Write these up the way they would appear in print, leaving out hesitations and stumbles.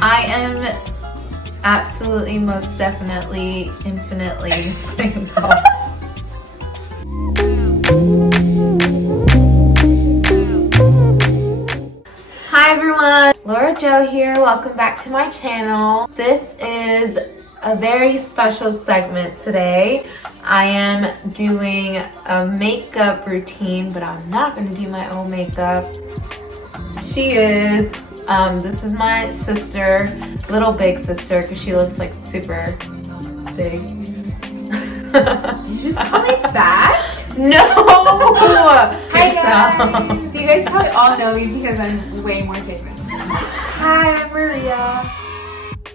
I am absolutely, most definitely, infinitely single. Hi everyone, Laura Jo here. Welcome back to my channel. This is a very special segment today. I am doing a makeup routine, but I'm not going to do my own makeup. She is. This is my sister, little big sister, because she looks like super big. Did you just call me fat? No! Hi guys! You guys probably all know me because I'm way more famous. Hi, I'm Maria.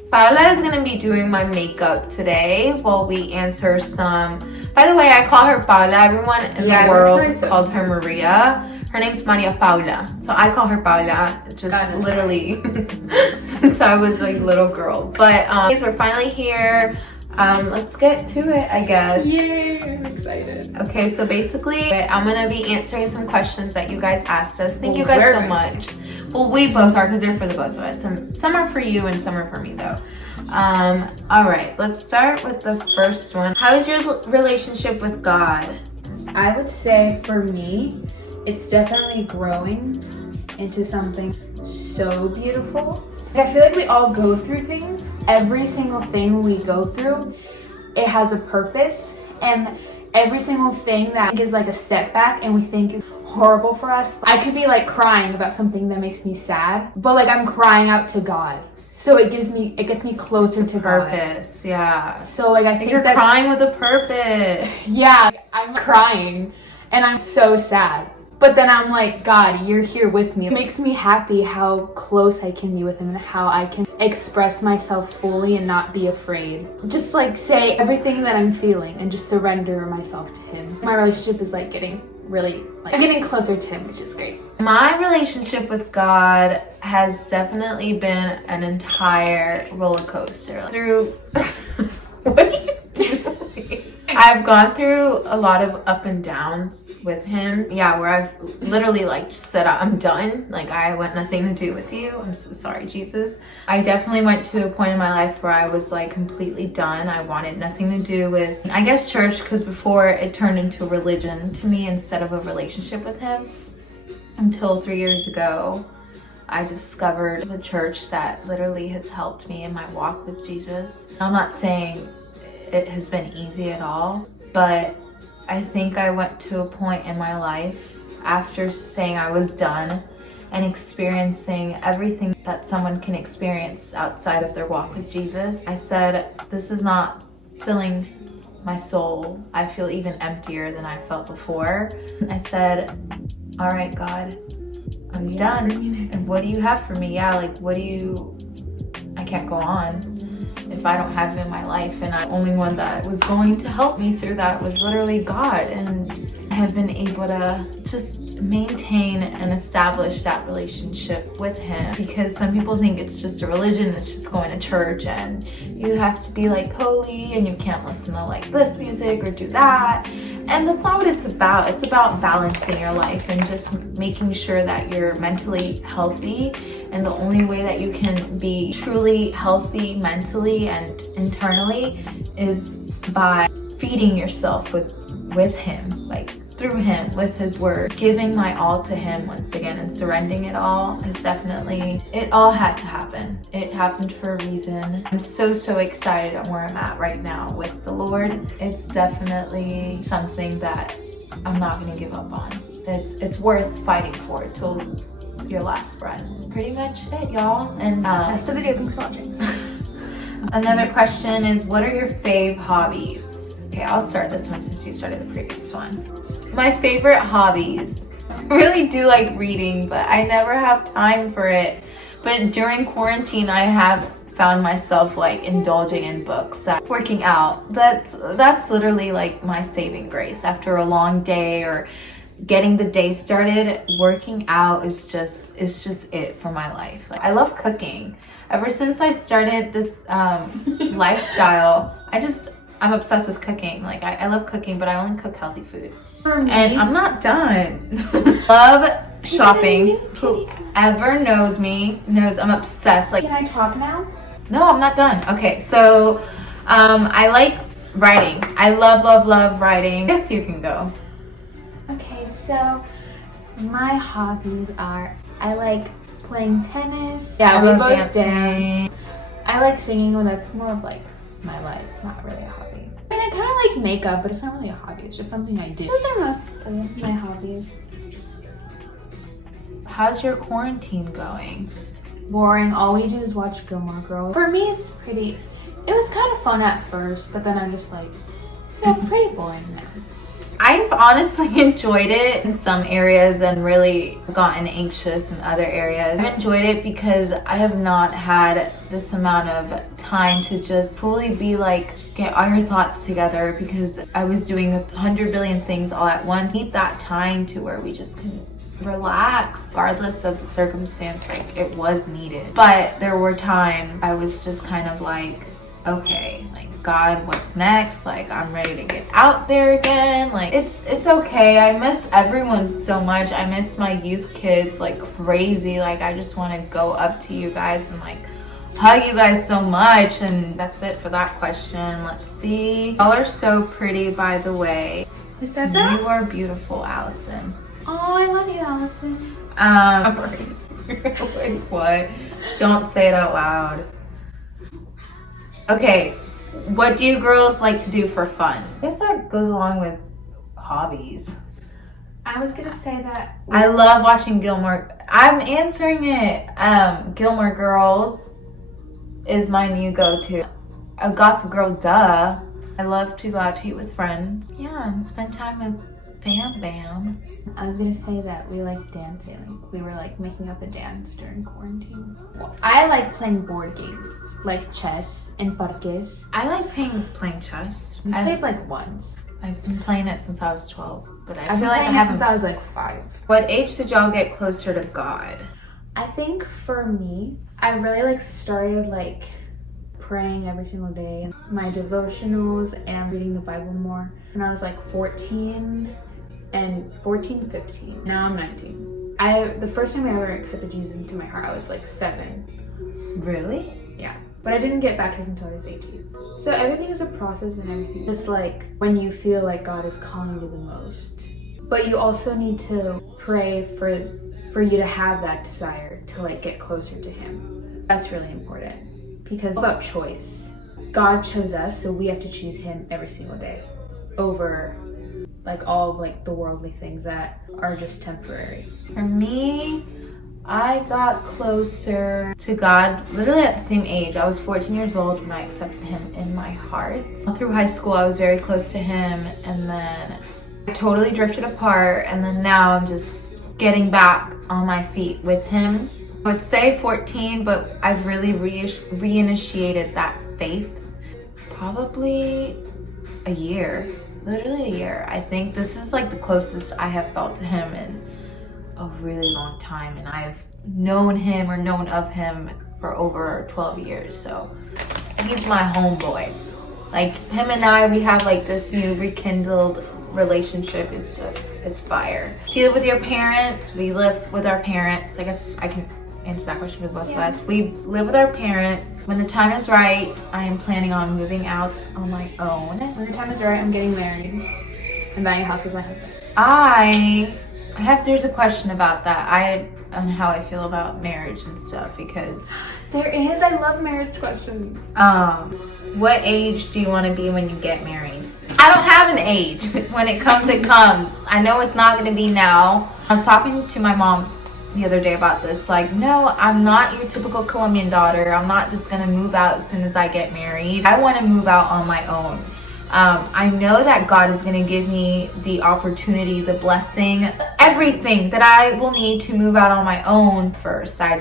Paula is going to be doing my makeup today while we answer some... By the way, I call her Paula. Everyone in the world calls her Maria. Her name's Maria Paula. So I call her Paula just literally since I was like a little girl. But we're finally here. Let's get to it, I guess. Yay, I'm excited. Okay, so basically I'm gonna be answering some questions that you guys asked us. Thank you guys so much. Well, we both are, because they're for the both of us. Some are for you and some are for me though. All right, let's start with the first one. How is your relationship with God? I would say for me, it's definitely growing into something so beautiful. I feel like we all go through things. Every single thing we go through, it has a purpose, and every single thing that is like a setback and we think is horrible for us. I could be like crying about something that makes me sad, but like I'm crying out to God. So it gets me closer to God. Purpose, yeah. So like I think you're crying with a purpose. Yeah, I'm crying and I'm so sad. But then I'm like, God, you're here with me. It makes me happy how close I can be with him and how I can express myself fully and not be afraid. Just like say everything that I'm feeling and just surrender myself to him. My relationship is like getting I'm getting closer to him, which is great. My relationship with God has definitely been an entire roller coaster. What are you doing? I've gone through a lot of up and downs with him. Yeah, where I've literally like just said, I'm done. Like, I want nothing to do with you. I'm so sorry, Jesus. I definitely went to a point in my life where I was like completely done. I wanted nothing to do with, I guess, church, because before it turned into religion to me instead of a relationship with him. Until 3 years ago, I discovered the church that literally has helped me in my walk with Jesus. I'm not saying it has been easy at all, but I think I went to a point in my life after saying I was done and experiencing everything that someone can experience outside of their walk with Jesus. I said, this is not filling my soul. I feel even emptier than I felt before. I said, all right, God, I'm done. And what do you have for me? Yeah, like I can't go on if I don't have him in my life, and the only one that was going to help me through that was literally God. And I have been able to just maintain and establish that relationship with him, because some people think it's just a religion, it's just going to church and you have to be like holy and you can't listen to like this music or do that, and that's not what it's about. It's about balancing your life and just making sure that you're mentally healthy. And the only way that you can be truly healthy mentally and internally is by feeding yourself with him, like through him, with his word. Giving my all to him once again and surrendering it all has definitely, it all had to happen. It happened for a reason. I'm so excited at where I'm at right now with the Lord. It's definitely something that I'm not gonna give up on. It's worth fighting for till your last breath. Pretty much it, y'all. And that's the video. Thanks for watching. Another question is, what are your fave hobbies? Okay, I'll start this one since you started the previous one. My favorite hobbies. I really do like reading, but I never have time for it. But during quarantine, I have found myself like indulging in books. Working out, that's literally like my saving grace. After a long day or getting the day started, working out is just it for my life. Like, I love cooking. Ever since I started this lifestyle, I'm obsessed with cooking. Like I love cooking, but I only cook healthy food. And I'm not done. Love shopping. Whoever knows me knows I'm obsessed. Like, can I talk now? no, I'm not done. Okay, so I like writing. I love writing. I guess you can go. Okay, so my hobbies are, I like playing tennis. I Yeah, we love both dancing. dance. I like singing, but that's more of like my life, not really a hobby. I mean, I kind of like makeup, but it's not really a hobby. It's just something I do. Those are mostly my hobbies. How's your quarantine going? Boring. All we do is watch Gilmore Girls. For me, it's pretty. It was kind of fun at first, but then I'm just like, it's pretty boring now. I've honestly enjoyed it in some areas and really gotten anxious in other areas. I've enjoyed it because I have not had this amount of time to just fully be like, get all your thoughts together, because I was doing 100 billion things all at once. Need that time to where we just can relax regardless of the circumstance. Like, it was needed, but there were times I was just kind of like, okay, like, God, what's next? Like, I'm ready to get out there again. Like, it's okay. I miss everyone so much. I miss my youth kids like crazy. Like, I just want to go up to you guys and like hug you guys so much. And that's it for that question. Let's see. Y'all are so pretty, by the way. Who said that? You are beautiful, Allison. Oh, I love you, Allison. Wait, what? Don't say it out loud. Okay, what do you girls like to do for fun? I guess that goes along with hobbies. I was gonna say that I love watching Gilmore. I'm answering it. Gilmore Girls is my new go-to. A Gossip Girl, duh. I love to go out to eat with friends. Yeah, and spend time with Bam Bam. I was gonna say that we like dancing. Like, we were like making up a dance during quarantine. Well, I like playing board games like chess and parques. I like playing chess. We played like once. I've been playing it since I was 12, but I I've feel been like I playing it haven't. since I was like 5. What age did y'all get closer to God? I think for me, I really like started like praying every single day, my devotionals and reading the Bible more when I was like 14 and 15. Now I'm 19. The first time I ever accepted Jesus into my heart, I was like 7. Really? Yeah. But I didn't get baptized until I was 18. So everything is a process and everything. Just like when you feel like God is calling you the most. But you also need to pray for you to have that desire to like get closer to Him. That's really important. Because it's about choice. God chose us, so we have to choose Him every single day over like all of like the worldly things that are just temporary. For me, I got closer to God literally at the same age. I was 14 years old when I accepted Him in my heart. Through high school, I was very close to Him, and then I totally drifted apart, and then now I'm just getting back on my feet with Him. I would say 14, but I've really reinitiated that faith probably a year. Literally a year. I think this is like the closest I have felt to Him in a really long time, and I've known Him or known of Him for over 12 years, so He's my homeboy. Like, Him and I, we have like this new rekindled relationship. It's fire. Do you live with your parents? We live with our parents. I guess I can answer that question with both of us. We live with our parents. When the time is right, I am planning on moving out on my own. When the time is right, I'm getting married and buying a house with my husband. There's a question about that. On how I feel about marriage and stuff, because there is. I love marriage questions. What age do you want to be when you get married? I don't have an age. When it comes, it comes. I know it's not going to be now. I was talking to my mom the other day about this. Like, no, I'm not your typical Colombian daughter. I'm not just going to move out as soon as I get married. I want to move out on my own. I know that God is going to give me the opportunity, the blessing, everything that I will need to move out on my own first. I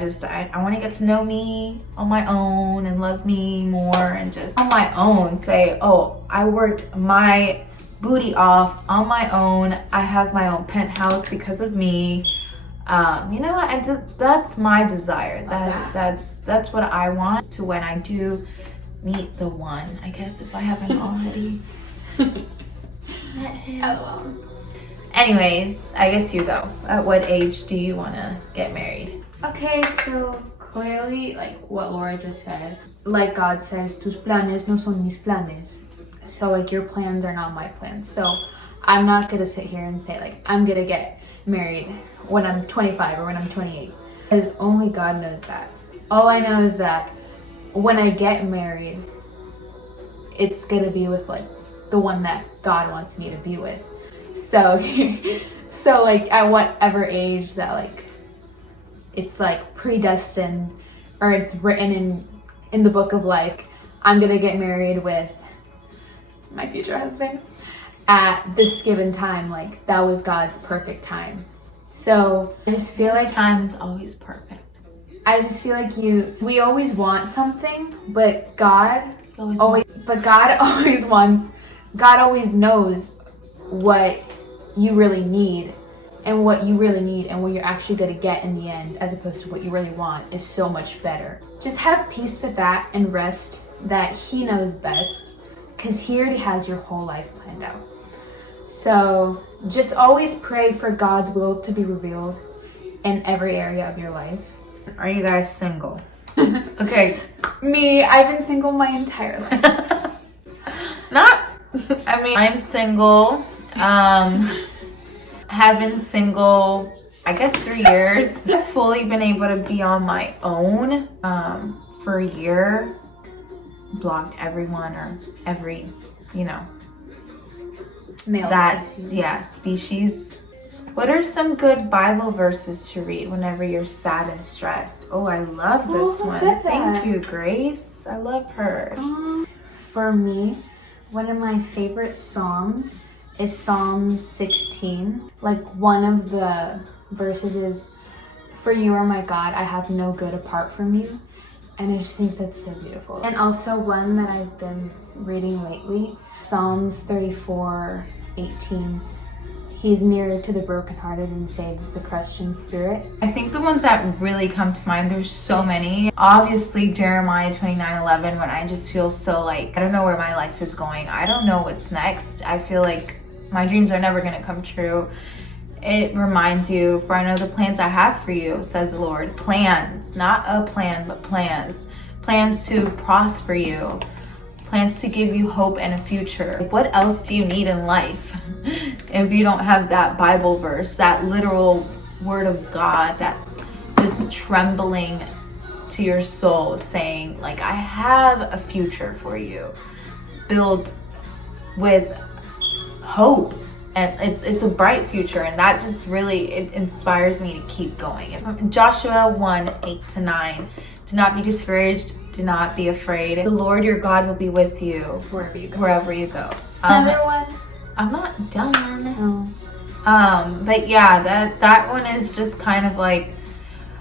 want to get to know me on my own and love me more, and just on my own say, oh, I worked my booty off on my own. I have my own penthouse because of me. That's my desire. That's what I want to when I do meet the one, I guess, if I haven't already met him. Anyways, I guess you go. At what age do you want to get married? Okay, so clearly, like what Laura just said, like God says, tus planes no son mis planes. So like your plans are not my plans. So I'm not gonna sit here and say like I'm gonna get married when I'm 25 or when I'm 28. Because only God knows that. All I know is that when I get married, it's gonna be with like the one that God wants me to be with. So, so like at whatever age that like it's like predestined or it's written in the book of life, I'm gonna get married with my future husband at this given time. Like that was God's perfect time. So I just feel like time is always perfect. I just feel like we always want something, but God always knows what you really need, and what you really need and what you're actually going to get in the end, as opposed to what you really want, is so much better. Just have peace with that and rest that He knows best, because He already has your whole life planned out. So just always pray for God's will to be revealed in every area of your life. Are you guys single? Okay. Me, I've been single my entire life. I'm single. Have been single, I guess 3 years. I've fully been able to be on my own for a year. Blocked everyone or every, Male species. What are some good Bible verses to read whenever you're sad and stressed? Oh, I love this one. Thank you, Grace. I love hers. For me, one of my favorite songs is Psalm 16. Like one of the verses is, "For you are my God, I have no good apart from you." And I just think that's so beautiful. And also one that I've been reading lately, Psalms 34:18. He's near to the brokenhearted and saves the crushed in spirit. I think the ones that really come to mind, there's so many. Obviously, Jeremiah 29:11, when I just feel so like, I don't know where my life is going. I don't know what's next. I feel like my dreams are never going to come true. It reminds you, for I know the plans I have for you, says the Lord. Plans, not a plan, but plans. Plans to prosper you. Plans to give you hope and a future. What else do you need in life if you don't have that Bible verse, that literal word of God, that just trembling to your soul saying, like, I have a future for you, built with hope, and it's a bright future, and that just really, it inspires me to keep going. Joshua 1:8-9. Do not be discouraged. Do not be afraid. The Lord your God will be with you wherever you go. Another one. I'm not done. Oh. But yeah, that one is just kind of like,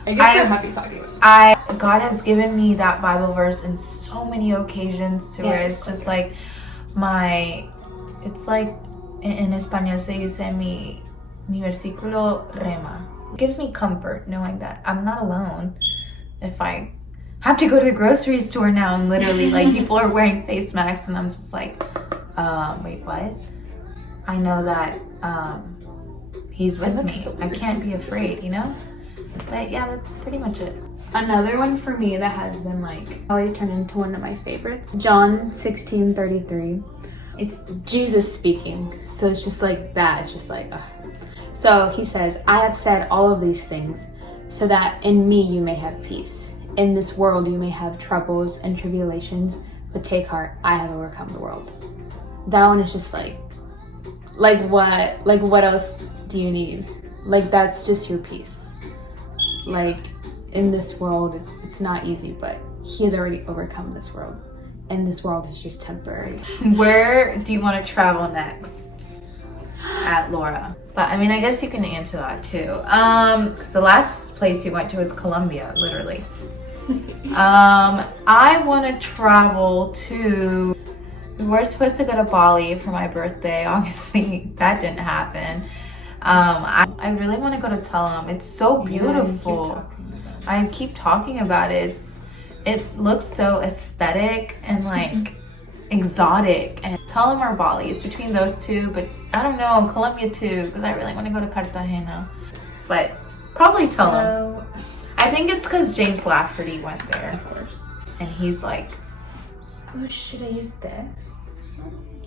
I guess I'm happy talking about it. God has given me that Bible verse in so many occasions to where it's just like it's like in Español se dice mi versículo rema. It gives me comfort knowing that I'm not alone. If I have to go to the grocery store now and literally like people are wearing face masks and I'm just like, wait, what? I know that He's with me. So I can't be afraid, But yeah, that's pretty much it. Another one for me that has been like probably turned into one of my favorites. John 16:33. It's Jesus speaking. So it's just like that. It's just like, ugh. So He says, I have said all of these things so that in me you may have peace. In this world you may have troubles and tribulations, but take heart, I have overcome the world. That one is just like what else do you need? Like that's just your peace. Like in this world, it's not easy, but He has already overcome this world, and this world is just temporary. Where do you want to travel next at Laura? But I mean, I guess you can answer that too. Because the last place you went to was Colombia, literally. I want to travel to. We were supposed to go to Bali for my birthday. Obviously, that didn't happen. I really want to go to Tulum. It's so beautiful. I keep talking about it. It looks so aesthetic and like exotic. And Tulum or Bali, it's between those two, but I don't know, Colombia too, because I really want to go to Cartagena. But probably tell him. I think it's because James Lafferty went there. Of course. And he's like... So should I use this?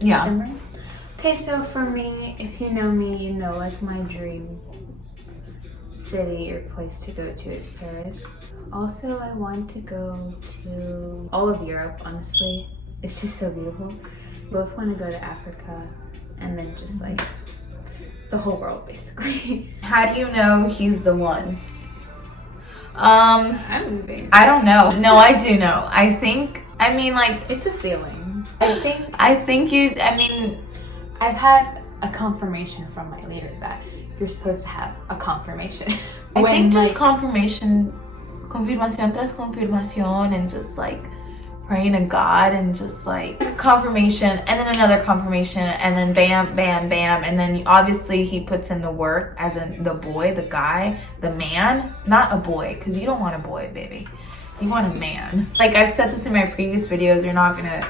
Yeah. Shimmer? Okay, so for me, if you know me, you know like my dream city or place to go to is Paris. Also, I want to go to all of Europe, honestly. It's just so beautiful. Both want to go to Africa and then just like the whole world, basically. How do you know he's the one? I'm moving. I don't know. No, I do know. I mean, like... It's a feeling. I've had a confirmation from my leader that you're supposed to have a confirmation. I think just confirmation, confirmación tras confirmación, and just like praying to God and just like confirmation and then another confirmation and then bam, bam, bam. And then obviously he puts in the work, as in the boy, the guy, the man, not a boy, because you don't want a boy, baby. You want a man. Like I've said this in my previous videos, you're not gonna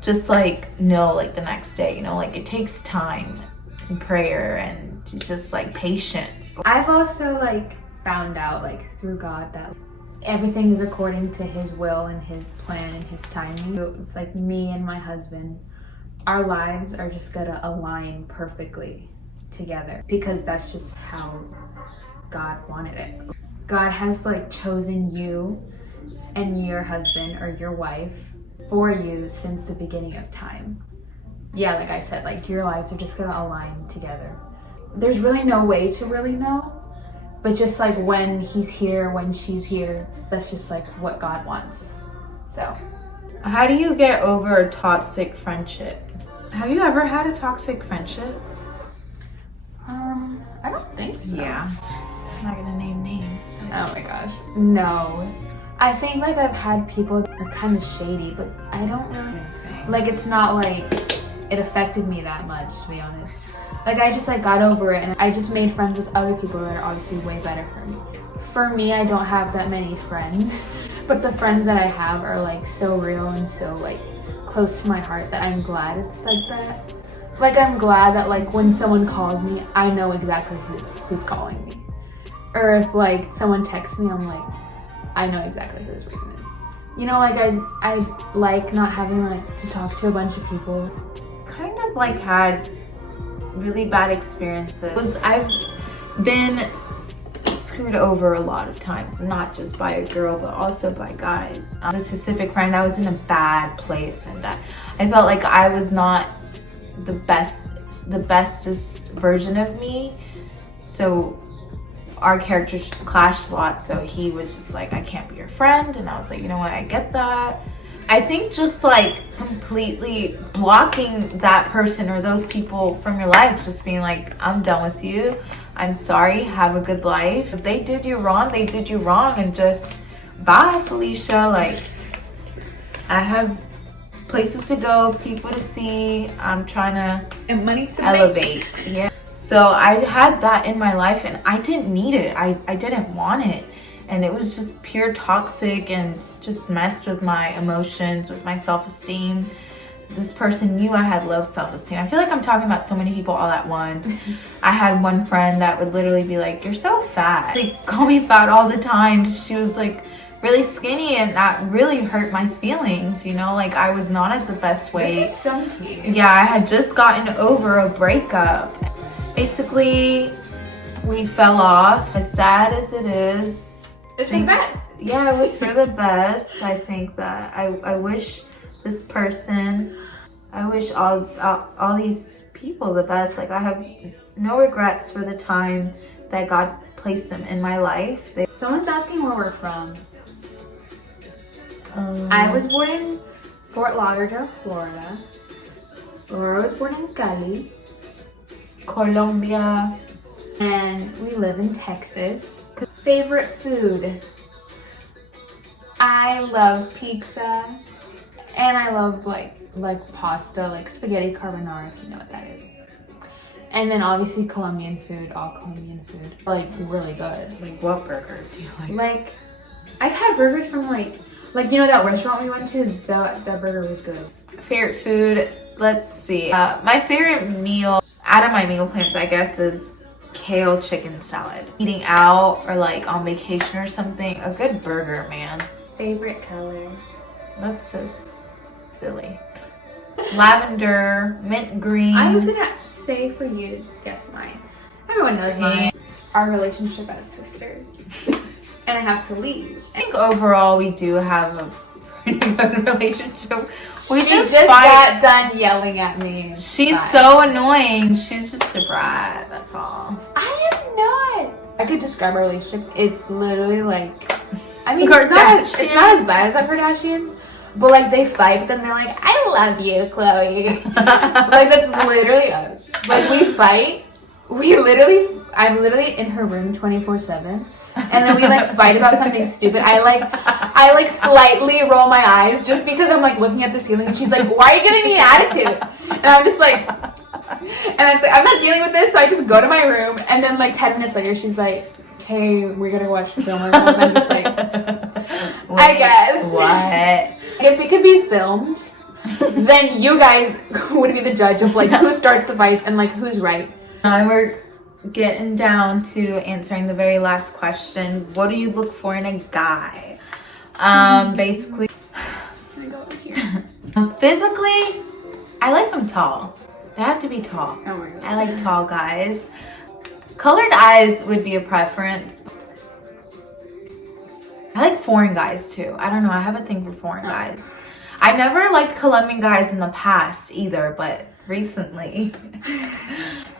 just like know like the next day, you know, like it takes time and prayer and just like patience. I've also like found out like through God that everything is according to his will and his plan and his timing. Like me and my husband, our lives are just gonna align perfectly together because that's just how God wanted it. God has like chosen you and your husband or your wife for you since the beginning of time. Yeah, like I said, like your lives are just gonna align together. There's really no way to really know, but just like when he's here, when she's here, that's just like what God wants. So, how do you get over a toxic friendship? Have you ever had a toxic friendship? I don't think so. Yeah. I'm not gonna name names. Oh my gosh. No. I think like I've had people that are kind of shady, but I don't really, like it's not like it affected me that much, to be honest. Like I just like got over it and I just made friends with other people that are obviously way better for me. For me, I don't have that many friends, but the friends that I have are like so real and so like close to my heart that I'm glad it's like that. Like I'm glad that like when someone calls me, I know exactly who's calling me. Or if like someone texts me, I'm like, I know exactly who this person is. You know, like I like not having like to talk to a bunch of people. Kind of like had really bad experiences. I've been screwed over a lot of times, not just by a girl, but also by guys. This specific friend, I was in a bad place and I felt like I was not the bestest version of me. So our characters just clashed a lot, so he was just like, I can't be your friend, and I was like, you know what, I get that. I think just like completely blocking that person or those people from your life, just being like, I'm done with you, I'm sorry, have a good life. If they did you wrong, they did you wrong, and just bye, Felicia. Like, I have places to go, people to see, I'm trying to And money to elevate. Yeah. So I had that in my life and I didn't need it. I didn't want it. And it was just pure toxic and just messed with my emotions, with my self-esteem. This person knew I had low self-esteem. I feel like I'm talking about so many people all at once. I had one friend that would literally be like, you're so fat. Like, call me fat all the time. She was like really skinny and that really hurt my feelings, you know? Like I was not at the best weight. This is some tea. Yeah, I had just gotten over a breakup. Basically, we fell off. As sad as it is, It's for the best. Yeah, it was for the best. I think that I wish this person, I wish all these people the best. Like I have no regrets for the time that God placed them in my life. Someone's asking where we're from. I was born in Fort Lauderdale, Florida. Laura was born in Cali, Colombia, and we live in Texas. Favorite food? I love pizza, and I love like pasta, like spaghetti carbonara, if you know what that is. And then obviously Colombian food, all Colombian food, like really good. Like what burger do you like? Like I've had burgers from like you know that restaurant we went to. That burger was good. Favorite food? Let's see. My favorite meal. out of my meal plans, I guess, is kale chicken salad. Eating out or like on vacation or something, a good burger, man. Favorite color? That's so silly. Lavender, mint green. I was gonna say for you to guess mine. Everyone knows mine. Our relationship as sisters. And I have to leave. I think overall we do have a pretty good relationship. She just got done yelling at me. She's so annoying. She's just a brat, that's all. I am not. I could describe our relationship. It's literally like, I mean, it's not as bad as the Kardashians, but like they fight, but then they're like, I love you, Chloe. Like that's literally us. Like we fight. I'm literally in her room 24/7. And then we like fight about something stupid. I like slightly roll my eyes just because I'm like looking at the ceiling and she's like, why are you giving me an attitude? And I'm just like, and it's like, I'm not dealing with this, so I just go to my room and then like 10 minutes later she's like, okay, we're gonna watch film or something. I'm just like, I guess. What? If it could be filmed, then you guys would be the judge of like who starts the fights and like who's right. We're getting down to answering the very last question. What do you look for in a guy? Basically, physically, I like them tall. They have to be tall. Oh my god. I like tall guys. Colored eyes would be a preference. I like foreign guys too. I don't know. I have a thing for foreign guys. I never liked Colombian guys in the past either, but recently.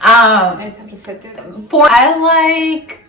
I just have to sit through this. I like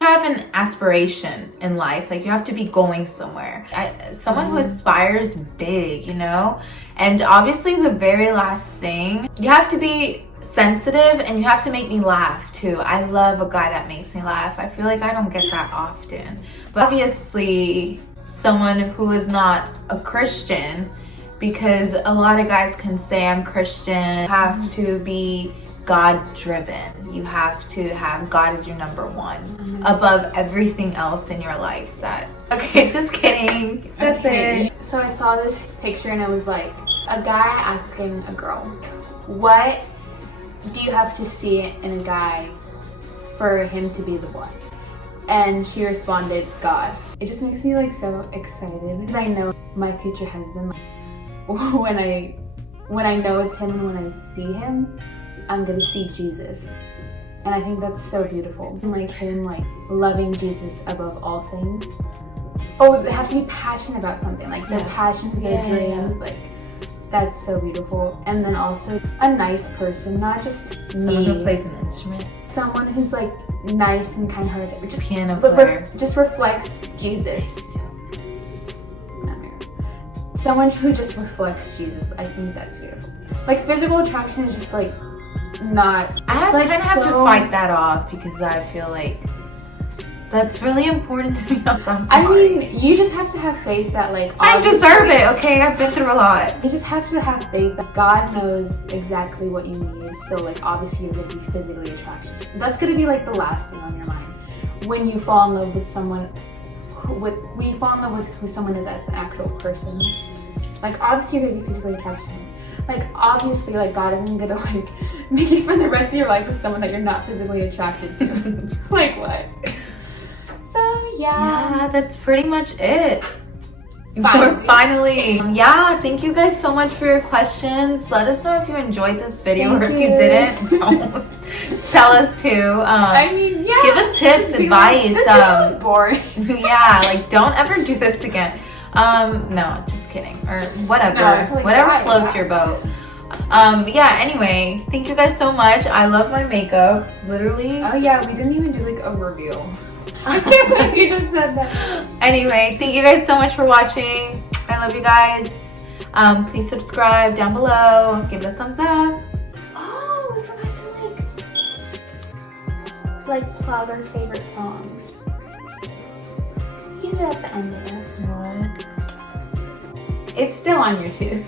have an aspiration in life. Like you have to be going somewhere. Someone who aspires big, you know? And obviously the very last thing, you have to be sensitive and you have to make me laugh too. I love a guy that makes me laugh. I feel like I don't get that often. But obviously someone who is not a Christian, because a lot of guys can say I'm Christian. You have to be God driven. You have to have God as your number one above everything else in your life. Okay, just kidding. That's it. So I saw this picture and it was like a guy asking a girl, what do you have to see in a guy for him to be the one? And she responded, God. It just makes me like so excited because I know my future husband, like, when I know it's him and when I see him, I'm gonna see Jesus. And I think that's so beautiful. And like him like loving Jesus above all things. Oh, they have to be passionate about something. Like their passions, their dreams, like that's so beautiful. And then also a nice person, not just someone who plays an instrument. Someone who's like nice and kind-hearted. Just piano player. Just reflects Jesus. Someone who just reflects Jesus. I think that's beautiful. Like physical attraction is just like not. I kind of have to fight that off because I feel like that's really important to me. I'm sorry. I mean, you just have to have faith that like I deserve it. Okay, I've been through a lot. You just have to have faith that God knows exactly what you need. So like obviously you're gonna be physically attracted. That's gonna be like the last thing on your mind when you fall in love with someone. When you fall in love with who someone is as an actual person. Like obviously you're gonna be physically attracted to him. Like obviously like God isn't gonna like make you spend the rest of your life with someone that you're not physically attracted to. Like what? So yeah, that's pretty much it. Finally. Yeah, thank you guys so much for your questions. Let us know if you enjoyed this video or if you didn't. Don't tell us too. I mean, yeah. Give us tips, advice. This was boring. Yeah, like don't ever do this again. No, just kidding. Or whatever. No, like, whatever floats your boat. Yeah, anyway, thank you guys so much. I love my makeup. Literally. Oh yeah, we didn't even do like a reveal. I can't believe you just said that. Anyway, thank you guys so much for watching. I love you guys. Please subscribe down below. Give it a thumbs up. Oh, we forgot to like plug our favorite songs. You do that at the end of this. What? It's still on YouTube.